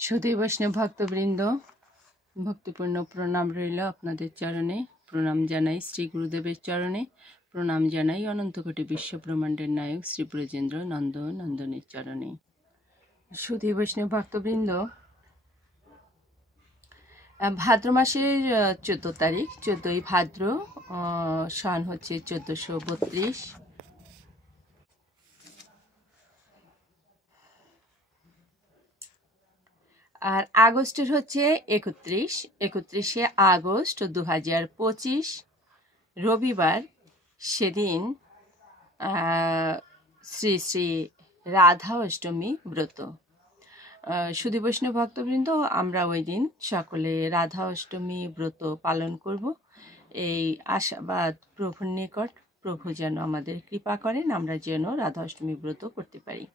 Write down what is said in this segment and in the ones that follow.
সুধী বৈষ্ণব ভক্তবৃন্দ, ভক্তিপূর্ণ প্রণাম রইল আপনাদের চরণে। প্রণাম জানাই শ্রী গুরুদেবের চরণে। প্রণাম জানাই অনন্ত কোটি বিশ্ব ব্রহ্মাণ্ডের নায়ক শ্রী ব্রজেন্দ্র নন্দনের চরণে। সুধী বৈষ্ণব ভক্তবৃন্দ, ভাদ্র মাসের 14 তারিখ, 14ই ভাদ্র, সন হচ্ছে 1432। আর আগস্টের হচ্ছে 31শে আগস্ট 2025, রবিবার। সেদিন শ্রী শ্রী রাধা অষ্টমী ব্রত। সুধী বৈষ্ণব ভক্তবৃন্দ, আমরা ওই দিন সকলে রাধা অষ্টমী ব্রত পালন করব। এই আশাবাদ প্রভুর নিকট, প্রভু যেন আমাদের কৃপা করেন, আমরা যেন রাধা অষ্টমী ব্রত করতে পারি।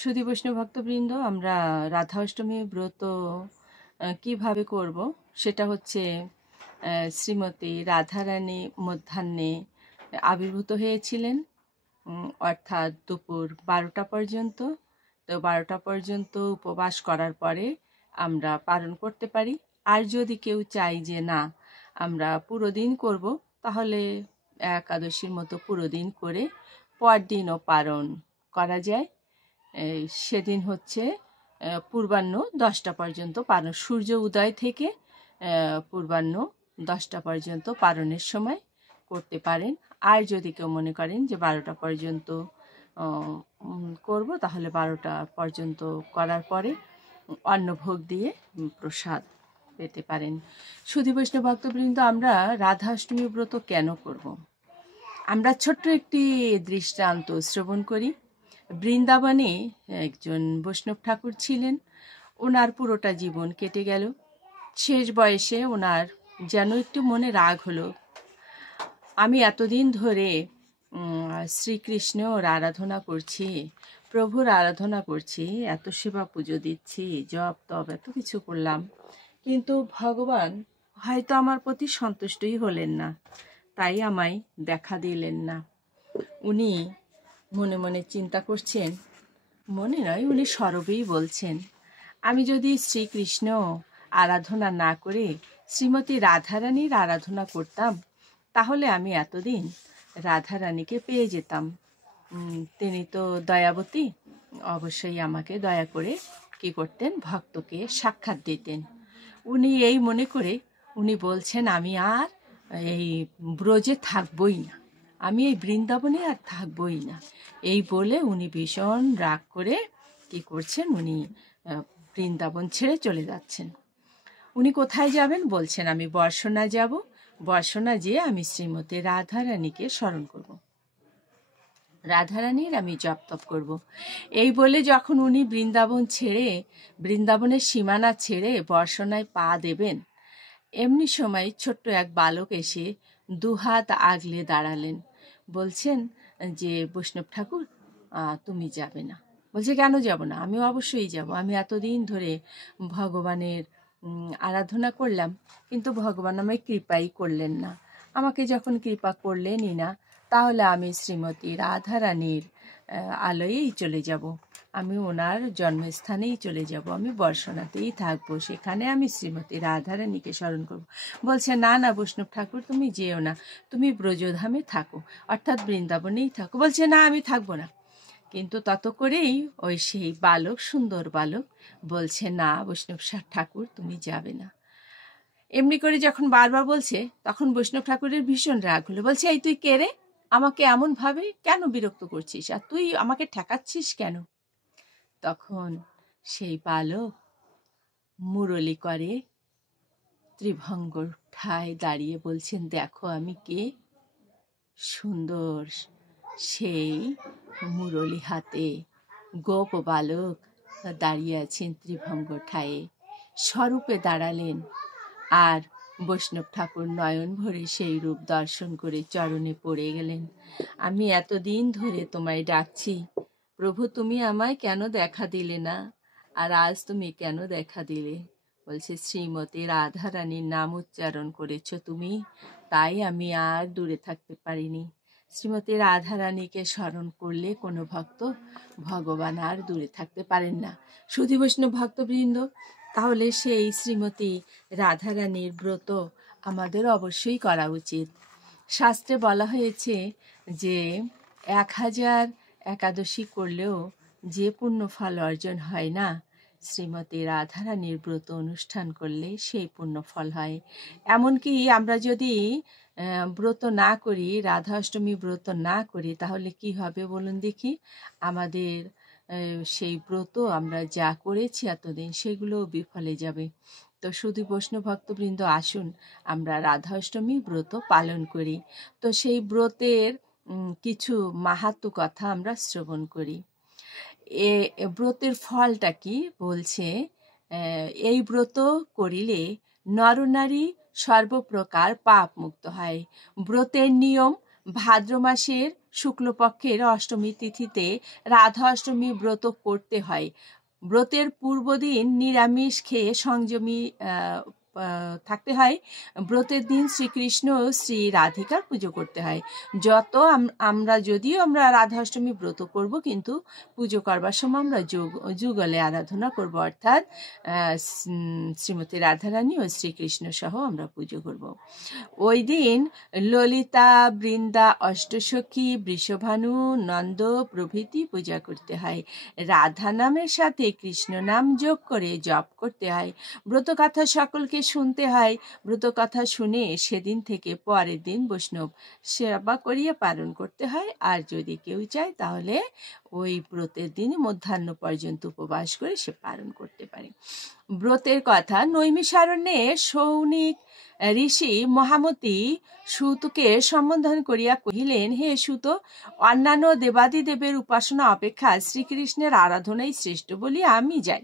সুধী বৈষ্ণব ভক্তবৃন্দ, আমরা রাধা অষ্টমী ব্রত কিভাবে করব সেটা হচ্ছে, শ্রীমতী রাধারানী মধ্যাহ্নে আবির্ভূত হয়েছিলেন, অর্থাৎ দুপুর 12টা পর্যন্ত। তো 12টা পর্যন্ত উপবাস করার পরে আমরা পালন করতে পারি। আর যদি কেউ চাই যে না আমরা পুরো দিন করব, তাহলে একাদশীর মতো পুরো দিন করে পরদিনও পালন করা যায়। সেদিন হচ্ছে পূর্বাহ্ন 10টা পর্যন্ত পালন, সূর্য উদয় থেকে পূর্বাহ্ন 10টা পর্যন্ত পালনের সময় করতে পারেন। আর যদি কেউ মনে করেন যে 12টা পর্যন্ত করব, তাহলে 12টা পর্যন্ত করার পরে অন্নভোগ দিয়ে প্রসাদ পেতে পারেন। সুধী বৈষ্ণব ভক্তবৃন্দ, আমরা রাধা অষ্টমী ব্রত কেন করব? আমরা ছোট্ট একটি দৃষ্টান্ত শ্রবণ করি। বৃন্দাবনে একজন বৈষ্ণব ঠাকুর ছিলেন। ওনার পুরোটা জীবন কেটে গেল। শেষ বয়সে ওনার যেন একটু মনে রাগ হলো, আমি এতদিন ধরে শ্রীকৃষ্ণর আরাধনা করছি, প্রভুর আরাধনা করছি, এত সেবা পুজো দিচ্ছি, জপ তপ এত কিছু করলাম, কিন্তু ভগবান হয়তো আমার প্রতি সন্তুষ্টই হলেন না, তাই আমায় দেখা দিলেন না। উনি মনে মনে চিন্তা করছেন, মনে নয় উনি সরবেই বলছেন, আমি যদি শ্রীকৃষ্ণ আরাধনা না করে শ্রীমতী রাধারানীর আরাধনা করতাম, তাহলে আমি এতদিন রাধারানীকে পেয়ে যেতাম। তিনি তো দয়াবতী, অবশ্যই আমাকে দয়া করে কি করতেন, ভক্তকে সাক্ষাৎ দিতেন। উনি এই মনে করে উনি বলছেন, আমি আর এই ব্রজে থাকবই না, আমি এই বৃন্দাবনে আর থাকবই না। এই বলে উনি ভীষণ রাগ করে কি করছেন, উনি বৃন্দাবন ছেড়ে চলে যাচ্ছেন। উনি কোথায় যাবেন বলছেন, আমি বর্ষণা যাব, বর্ষণা যেয়ে আমি শ্রীমতী রাধারানীকে স্মরণ করব, রাধারানীর আমি জপ তপ করব। এই বলে যখন উনি বৃন্দাবন ছেড়ে, বৃন্দাবনের সীমানা ছেড়ে বর্ষণায় পা দেবেন, এমনি সময় ছোট্ট এক বালক এসে দুহাত আগলে দাঁড়ালেন। বলছেন যে, বৈষ্ণব ঠাকুর তুমি যাবে না। বলছে, কেন যাব না? আমি অবশ্যই যাব। আমি এতদিন ধরে ভগবানের আরাধনা করলাম, কিন্তু ভগবান আমায় কৃপাই করলেন না। আমাকে যখন কৃপা করলেনই না, তাহলে আমি শ্রীমতী রাধারানীর আলয়েই চলে যাব, আমি ওনার জন্মস্থানেই চলে যাব, আমি বর্ষণাতেই থাকবো, সেখানে আমি শ্রীমতী রাধারানীকে স্মরণ করব। বলছে, না না বৈষ্ণব ঠাকুর, তুমি যেও না, তুমি ব্রজধামে থাকো, অর্থাৎ বৃন্দাবনেই থাকো। বলছে, না আমি থাকবো না। কিন্তু তত করেই ওই সেই বালক, সুন্দর বালক বলছে, না বৈষ্ণব ঠাকুর তুমি যাবে না। এমনি করে যখন বারবার বলছে, তখন বৈষ্ণব ঠাকুরের ভীষণ রাগ হলো। বলছে, এই তুই কে রে? আমাকে এমনভাবে কেন বিরক্ত করছিস, আর তুই আমাকে ঠেকাচ্ছিস কেন? তখন সেই বালক মুরলি করে ত্রিভঙ্গর ঠায় দাঁড়িয়ে বলছেন, দেখো আমি কে। সুন্দর সেই মুরলি হাতে গোপ বালক দাঁড়িয়ে আছেন ত্রিভঙ্গ ঠায়ে, স্বরূপে দাঁড়ালেন। আর বৈষ্ণব ঠাকুর নয়ন ভরে সেই রূপ দর্শন করে চরণে পড়ে গেলেন। আমি এতদিন ধরে তোমায় ডাকছি, প্রভু তুমি আমায় কেন দেখা দিলে না, আর আজ তুমি কেন দেখা দিলে? বলছে, শ্রীমতী রাধারানীর নাম উচ্চারণ করেছ তুমি, তাই আমি আর দূরে থাকতে পারিনি। শ্রীমতী রাধারানীকে স্মরণ করলে কোনো ভক্ত ভগবান আর দূরে থাকতে পারেন না। সুধী বৈষ্ণব ভক্তবৃন্দ, তাহলে সেই শ্রীমতী রাধারানীর ব্রত আমাদের অবশ্যই করা উচিত। শাস্ত্রে বলা হয়েছে যে 1000 একাদশী করলেও যে পুণ্য ফল অর্জন হয় না, শ্রীমতী রাধারানীর ব্রত অনুষ্ঠান করলে সেই পুণ্য ফল হয়। এমনকি আমরা যদি ব্রত না করি, রাধা অষ্টমী ব্রত না করি, তাহলে কি হবে বলুন দেখি? আমাদের সেই ব্রত আমরা যা করেছি এতদিন সেগুলো বিফলে যাবে। তো শুধু বৈষ্ণব ভক্তবৃন্দ, আসুন আমরা রাধা অষ্টমী ব্রত পালন করি। তো সেই ব্রতের কিছু মাহাত্ম্য কথা আমরা শ্রবণ করি। ব্রতের ফলটা কি বলছে? এই ব্রত করিলে নরনারী সর্বপ্রকার পাপ মুক্ত হয়। ব্রতের নিয়ম: ভাদ্র মাসের শুক্লপক্ষের অষ্টমী তিথিতে রাধা অষ্টমী ব্রত করতে হয়। ব্রতের পূর্বদিন নিরামিষ খেয়ে সংযমী থাকতে হয়। ব্রতের দিন শ্রীকৃষ্ণ ও শ্রী রাধিকার পুজো করতে হয়। যদিও আমরা রাধা অষ্টমী ব্রত করব, কিন্তু পুজো করবার সময় আমরা যুগলে আরাধনা করব, অর্থাৎ শ্রীমতী রাধারানী ও শ্রীকৃষ্ণ সহ আমরা পুজো করব। ওই দিন ললিতা, বৃন্দা, অষ্টসখী, বৃষভানু, নন্দ প্রভৃতি পূজা করতে হয়। রাধা নামের সাথে কৃষ্ণ নাম যোগ করে জপ করতে হয়। ব্রতকথা সকলকে শুনতে হয়। ব্রতকথা শুনে সেদিন থেকে পরের দিন বৈষ্ণব সেবা করিয়ে পালন করতে হয়। আর যদি কেউ চায় তাহলে ওই ব্রতের দিন মধ্যাহ্ন পর্যন্ত উপবাস করে সে পালন করতে পারে। ব্রতের কথা: নৈমিষারণ্যে সৌনিক ঋষি মহামতি সুতকে সম্বোধন করিয়া কহিলেন, হে সুত, অন্যান্য দেবাদিদেবের উপাসনা অপেক্ষা শ্রীকৃষ্ণের আরাধনাই শ্রেষ্ঠ বলিয়া আমি যাই।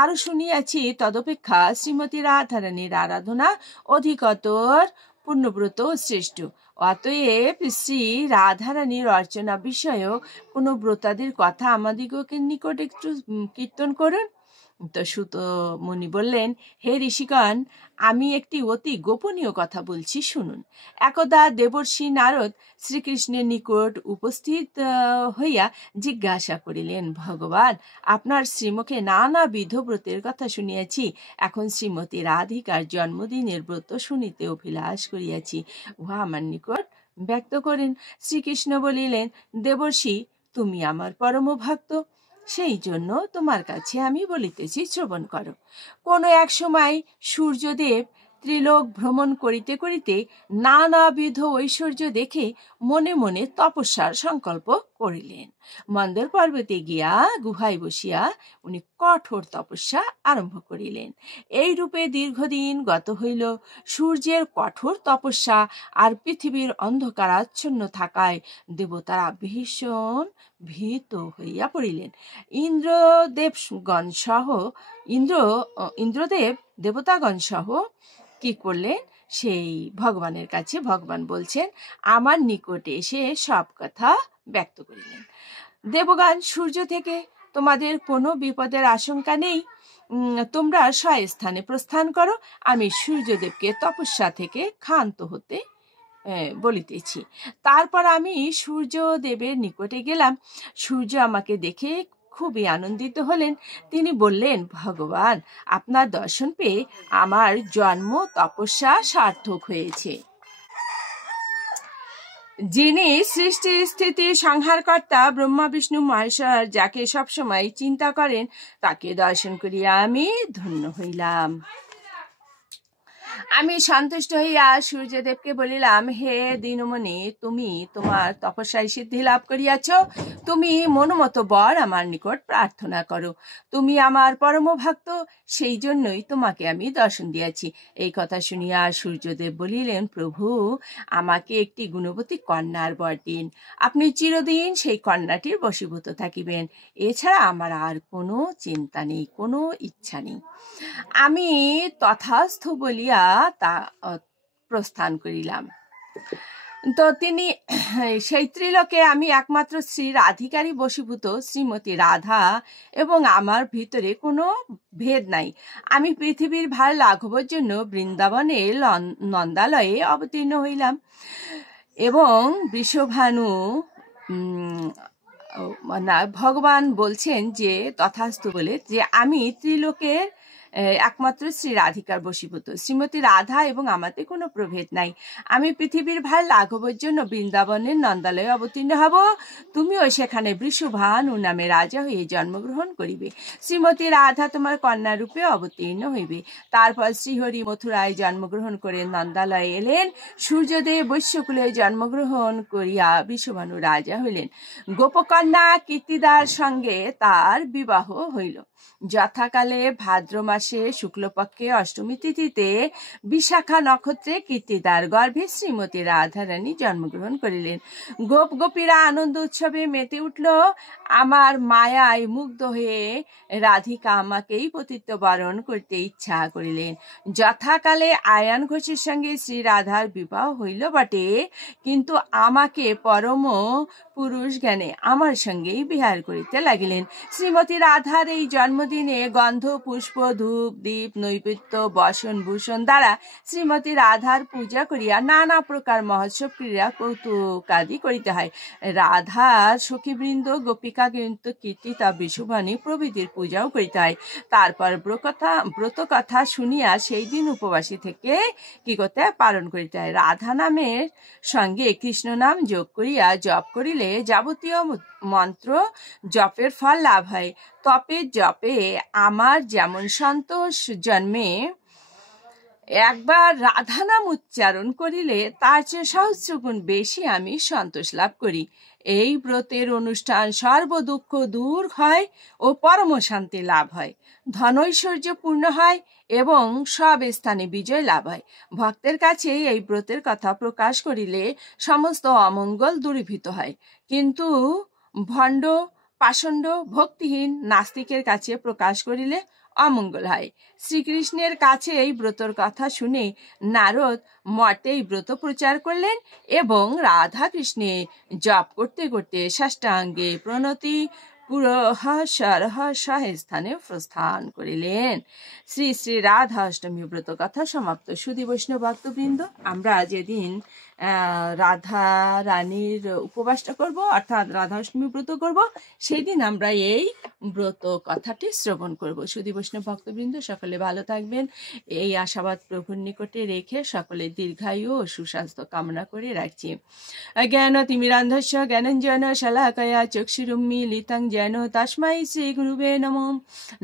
আরো শুনিয়াছি তদপেক্ষা শ্রীমতী রাধারানীর আরাধনা অধিকতর পুণ্যব্রত শ্রেষ্ঠ। অতএব শ্রী রাধারানীর অর্চনা বিষয়ক কোনো ব্রতাদির কথা আমাদিগকে নিকট একটু কীর্তন করুন। তো সুত মুনি বললেন, হে ঋষিগণ, আমি একটি অতি গোপনীয় কথা বলছি, শুনুন। একদা দেবর্ষি নারদ শ্রীকৃষ্ণের নিকট উপস্থিত হইয়া জিজ্ঞাসা করিলেন, ভগবান, আপনার শ্রীমুখে নানাবিধ ব্রতের কথা শুনিয়াছি। এখন শ্রীমতী রাধিকার জন্মদিনের ব্রত শুনিতে অভিলাষ করিয়াছি, উহা আমার নিকট ব্যক্ত করেন। শ্রীকৃষ্ণ বলিলেন, দেবর্ষি, তুমি আমার পরম ভক্ত, সেই জন্য তোমার কাছে আমি বলিতেছি, শ্রবণ করো। কোনো এক সময় সূর্যদেব ত্রিলোক ভ্রমণ করিতে করিতে নানাবিধ ঐশ্বর্য দেখে মনে মনে তপস্যার সংকল্প করিলেন। মন্দর পর্বতে গিয়া গুহায় বসিয়া উনি কঠোর তপস্যা আরম্ভ করিলেন। এই রূপে দীর্ঘদিন গত হইল। সূর্যের কঠোর তপস্যা আর পৃথিবীর অন্ধকারাচ্ছন্ন থাকায় দেবতারা ভীষণ ভীত হইয়া পড়িলেন। ইন্দ্রদেব দেবতাগণ সহ কি করলেন? সেই ভগবানের কাছে, ভগবান বলছেন, আমার নিকটে এসে সব কথা ব্যক্ত করিলেন। দেবগণ, সূর্য থেকে তোমাদের কোনো বিপদের আশঙ্কা নেই। তোমরা স্বস্থানে প্রস্থান করো। আমি সূর্যদেবকে তপস্যা থেকে ক্ষান্ত হতে বলিতেছি। তারপর আমি সূর্যদেবের নিকটে গেলাম। সূর্য আমাকে দেখে খুবই আনন্দিত হলেন। তিনি বললেন, ভগবান, আপনার দর্শন পেয়ে আমার জন্ম তপস্যা সার্থক হয়েছে। যিনি সৃষ্টি স্থিতি সংহারকর্তা ব্রহ্মা বিষ্ণু মহেশ্বর, যাকে সবসময় চিন্তা করেন, তাকে দর্শন করিয়া আমি ধন্য হইলাম। আমি সন্তুষ্ট হইয়া সূর্যদেবকে বলিলাম, হে দীনমণি, তুমি তোমার তপস্যায় সিদ্ধি লাভ করিয়াছ। তুমি মনোমত বর আমার নিকট প্রার্থনা করো। তুমি আমার পরম ভক্ত, সেই জন্যই তোমাকে আমি দর্শন দিয়াছি। এই কথা শুনিয়া সূর্যদেব বলিলেন, প্রভু, আমাকে একটি গুণবতী কন্যার বর দিন। আপনি চিরদিন সেই কন্যাটির বশীভূত থাকিবেন। এছাড়া আমার আর কোনো চিন্তা নেই, কোনো ইচ্ছা নেই। আমি তথাস্থ বলিয়া তা প্রস্থান করিলাম। তো তিনি সেই ত্রিলোকে আমি একমাত্র শ্রী রাধিকারই বশীভূত, শ্রীমতী রাধা, এবং আমার ভিতরে কোনো ভেদ নাই। আমি পৃথিবীর ভার লাঘবের জন্য বৃন্দাবনে নন্দালয়ে অবতীর্ণ হইলাম। এবং বৃষভানু ভগবান বলছেন যে তথাস্তু বলে যে আমি ত্রিলোকের একমাত্র শ্রী রাধিকার বশীভূত, শ্রীমতী রাধা এবং আমাতে কোনো প্রভেদ নাই। আমি পৃথিবীর ভার লাঘবের জন্য বৃন্দাবনের নন্দালয়ে অবতীর্ণ হব, তুমিও সেখানে বৃষভানু নামে রাজা হয়ে জন্মগ্রহণ করিবে। শ্রীমতী রাধা তোমার কন্যা রূপে অবতীর্ণ হইবে। তারপর শ্রীহরি মথুরায় জন্মগ্রহণ করে নন্দালয়ে এলেন। সূর্যদেব বৈশ্যকুলে জন্মগ্রহণ করিয়া বৃষভানু রাজা হইলেন। গোপকন্যা কীর্তিদার সঙ্গে তার বিবাহ হইল। যথাকালে ভাদ্র মাসে শুক্লপক্ষে অষ্টমী তিথিতে বিশাখা নক্ষত্রে কীর্তিদার গর্ভে শ্রীমতী রাধারানী জন্মগ্রহণ করিলেন। গোপ গোপীরা আনন্দ উৎসবে মেতে উঠল। আমার মায়ায় মুগ্ধ হয়ে রাধিকা আমাকেই পতিত্ব বরণ করতে ইচ্ছা করিলেন। যথাকালে আয়ান ঘোষের সঙ্গে শ্রী রাধার বিবাহ হইল বটে, কিন্তু আমাকে পরম পুরুষ জ্ঞানে আমার সঙ্গেই বিহার করিতে লাগিলেন। শ্রীমতী রাধার এই জন্মদিনে গন্ধ পুষ্প ধূপ দীপ নৈবেদ্য বসন ভূষণ দ্বারা শ্রীমতী রাধার পূজা করিয়া নানা প্রকার মহোৎসব ক্রীড়া কৌতুকাদি করিতে হয়। রাধার সখীবৃন্দ গোপিকা কিন্তু কীর্তিতা বৃষভানু প্রভৃতির পূজাও করিতে হয়। তারপর ব্রত কথা শুনিয়া সেই দিন উপবাসী থেকে কি করতে পালন করিতে হয়। রাধা নামের সঙ্গে কৃষ্ণ নাম যোগ করিয়া জপ করিলে যাবতীয় মন্ত্র জপের ফল লাভ হয়। তপের জপে আমার যেমন সন্তোষ জন্মে, একবার রাধা নাম উচ্চারণ করিলে তার চেয়ে সহস্রগুণ বেশি আমি সন্তোষ লাভ করি। এই ব্রতের অনুষ্ঠান সর্ব দুঃখ দূর হয় ও পরম শান্তি লাভ হয়, ধনৈশ্বর্য পূর্ণ হয় এবং সব স্থানে বিজয় লাভ হয়। ভক্তের কাছে এই ব্রতের কথা প্রকাশ করিলে সমস্ত অমঙ্গল দূরীভূত হয়, কিন্তু ভণ্ড পাষণ্ড ভক্তিহীন নাস্তিকের কাছে প্রকাশ করিলে অমঙ্গল হয়। শ্রীকৃষ্ণের কাছে এই ব্রতর কথা শুনে নারদ মঠে এই ব্রত প্রচার করলেন এবং রাধা কৃষ্ণে জপ করতে করতে ষষ্ঠাঙ্গে প্রণতি স্থানে প্রস্থান করিলেন। শ্রী শ্রী রাধা অষ্টমী ব্রত কথা সমাপ্ত। সুধী বৈষ্ণব ভক্তবৃন্দ, আমরা যেদিন রাধা রানীর উপবাসটা করব, অর্থাৎ রাধা অষ্টমী ব্রত করব, সেই দিন আমরা এই ব্রত কথাটি শ্রবণ করব। সুধী বৈষ্ণব ভক্তবৃন্দ, সকলে ভালো থাকবেন এই আশাবাদ প্রভুর নিকটে রেখে সকলে দীর্ঘায়ু ও সুস্বাস্থ্য কামনা করে রাখছি। জ্ঞান তিমিরান্ধস্য জ্ঞানঞ্জন শলাকয়া চক্ষুরুন্মীলিতং যেন তস্मै শ্রী গুরুবে নমঃ।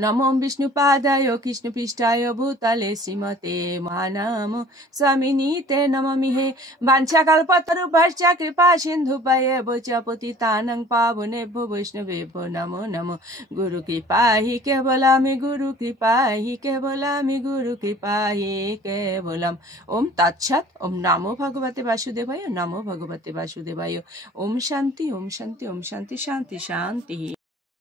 নমো বিষ্ণুপাদায় কৃষ্ণপৃষ্ঠায় ভূতলে শ্রীমতে মহানাম স্বামিনীতে নমামিহে। বাঞ্ছাকল্পতরুভ্যশ্চ কৃপা সিন্ধুভ্যেব চ পতিতানাং পাবনেভ্যো বৈষ্ণবেভ্যো নমো নমঃ। গুরু কৃপা হি কেবলামি, গুরু কৃপা হি কেবলামি, গুরু কৃপা হি কেবলম। ওম তৎসৎ। ওম নমো ভগবতে বাসুদেবায়, নমো ভগবতে বাসুদেবায়। ওম শান্তি, ওম শান্তি, ওম শান্তি, শান্তি শান্তি।